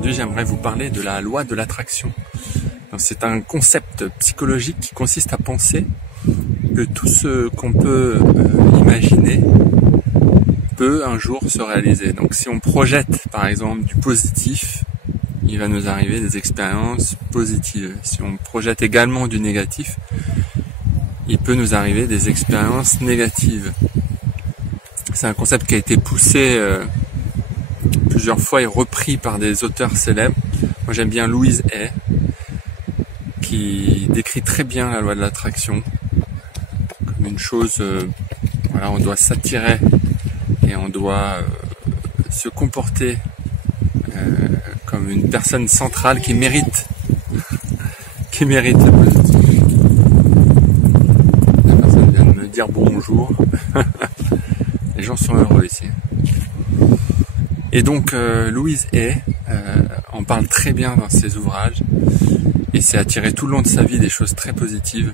Aujourd'hui, j'aimerais vous parler de la loi de l'attraction. C'est un concept psychologique qui consiste à penser que tout ce qu'on peut imaginer peut un jour se réaliser. Donc si on projette par exemple du positif, il va nous arriver des expériences positives. Si on projette également du négatif, il peut nous arriver des expériences négatives. C'est un concept qui a été poussé plusieurs fois et repris par des auteurs célèbres. Moi j'aime bien Louise Hay, qui décrit très bien la loi de l'attraction comme une chose, on doit s'attirer et on doit se comporter comme une personne centrale qui mérite la personne vient de me dire bonjour. Les gens sont heureux ici. Et donc Louise Hay en parle très bien dans ses ouvrages et s'est attiré tout le long de sa vie des choses très positives.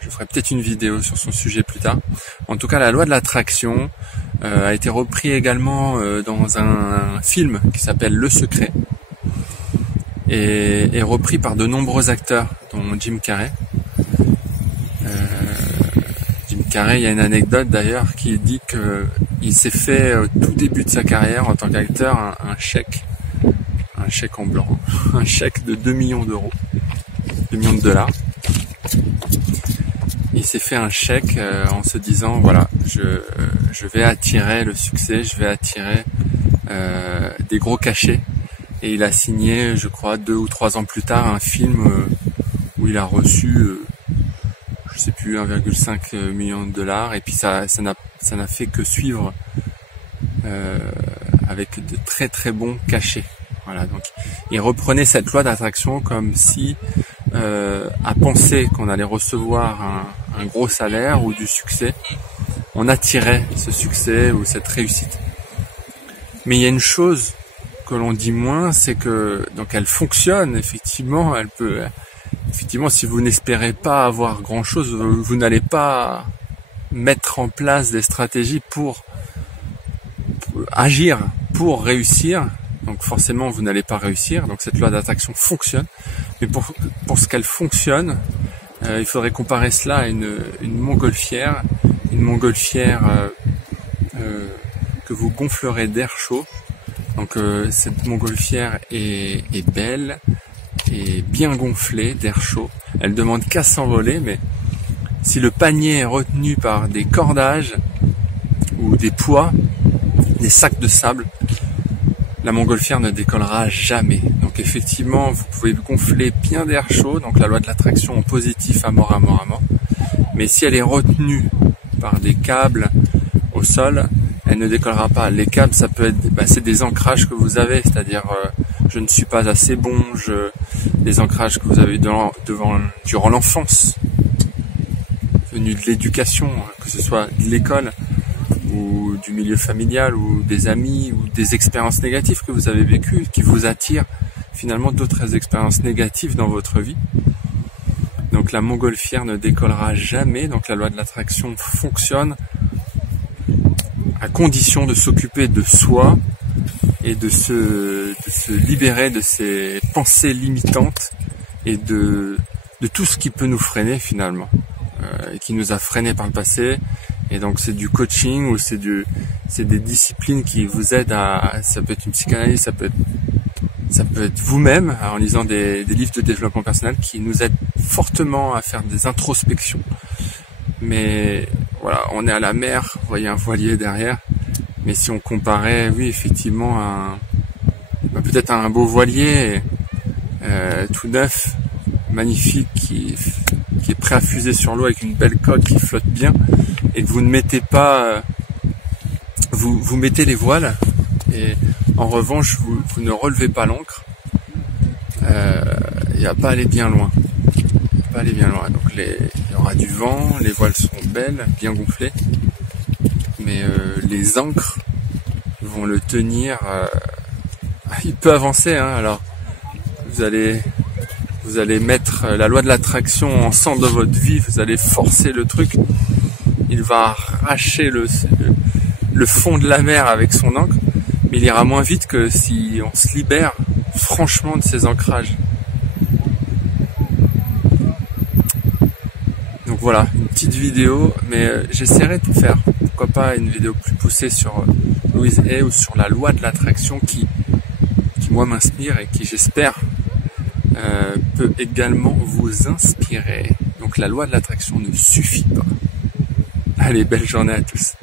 Je ferai peut-être une vidéo sur son sujet plus tard. En tout cas, la loi de l'attraction a été repris également dans un film qui s'appelle Le Secret et est repris par de nombreux acteurs, dont Jim Carrey. Jim Carrey, il y a une anecdote d'ailleurs qui dit que il s'est fait au tout début de sa carrière en tant qu'acteur un chèque en blanc, un chèque de 2 millions d'euros, 2 millions de dollars. Il s'est fait un chèque en se disant voilà, je vais attirer le succès, je vais attirer des gros cachets. Et il a signé, je crois, 2 ou 3 ans plus tard, un film où il a reçu, je sais plus, 1,5 million de dollars. Et puis ça n'a fait que suivre avec de très très bons cachets. Voilà, donc il reprenait cette loi d'attraction comme si à penser qu'on allait recevoir un gros salaire ou du succès, on attirait ce succès ou cette réussite. Mais il y a une chose que l'on dit moins, c'est que donc elle fonctionne effectivement, si vous n'espérez pas avoir grand chose, vous n'allez pas mettre en place des stratégies pour agir, pour réussir. Donc forcément vous n'allez pas réussir, donc cette loi d'attraction fonctionne. Mais pour ce qu'elle fonctionne, il faudrait comparer cela à une montgolfière, que vous gonflerez d'air chaud. Donc cette montgolfière est belle et bien gonflée d'air chaud. Elle demande qu'à s'envoler, mais si le panier est retenu par des cordages ou des poids, des sacs de sable, la montgolfière ne décollera jamais. Donc effectivement, vous pouvez gonfler bien d'air chaud, donc la loi de l'attraction en positif à mort. Mais si elle est retenue par des câbles au sol, elle ne décollera pas. Les câbles, ça peut être, c'est des ancrages que vous avez, c'est-à-dire je ne suis pas assez bon, des ancrages que vous avez durant l'enfance, venus de l'éducation, que ce soit de l'école ou du milieu familial ou des amis ou des expériences négatives que vous avez vécues qui vous attirent finalement d'autres expériences négatives dans votre vie. Donc la montgolfière ne décollera jamais, donc la loi de l'attraction fonctionne à condition de s'occuper de soi et de se libérer de ces pensées limitantes et de tout ce qui peut nous freiner finalement, et qui nous a freinés par le passé. Et donc c'est du coaching ou c'est des disciplines qui vous aident ça peut être une psychanalyse, ça peut être vous-même en lisant des livres de développement personnel qui nous aident fortement à faire des introspections. Mais voilà, on est à la mer, vous voyez un voilier derrière, mais si on comparait, oui effectivement, peut-être un beau voilier tout neuf, magnifique, qui est prêt à fuser sur l'eau avec une belle coque qui flotte bien, et que vous ne mettez pas, vous mettez les voiles, et en revanche vous ne relevez pas l'ancre, il va pas aller bien loin. Donc il y aura du vent, les voiles seront belles, bien gonflées, mais les ancres vont le tenir. Il peut avancer, alors vous allez mettre la loi de l'attraction en centre de votre vie, vous allez forcer le truc, il va arracher le fond de la mer avec son ancre, mais il ira moins vite que si on se libère franchement de ces ancrages. Donc voilà, une petite vidéo, mais j'essaierai de faire, pourquoi pas, une vidéo plus poussée sur Louise Hay ou sur la loi de l'attraction qui moi m'inspire et qui j'espère peut également vous inspirer. Donc la loi de l'attraction ne suffit pas. Allez, belle journée à tous.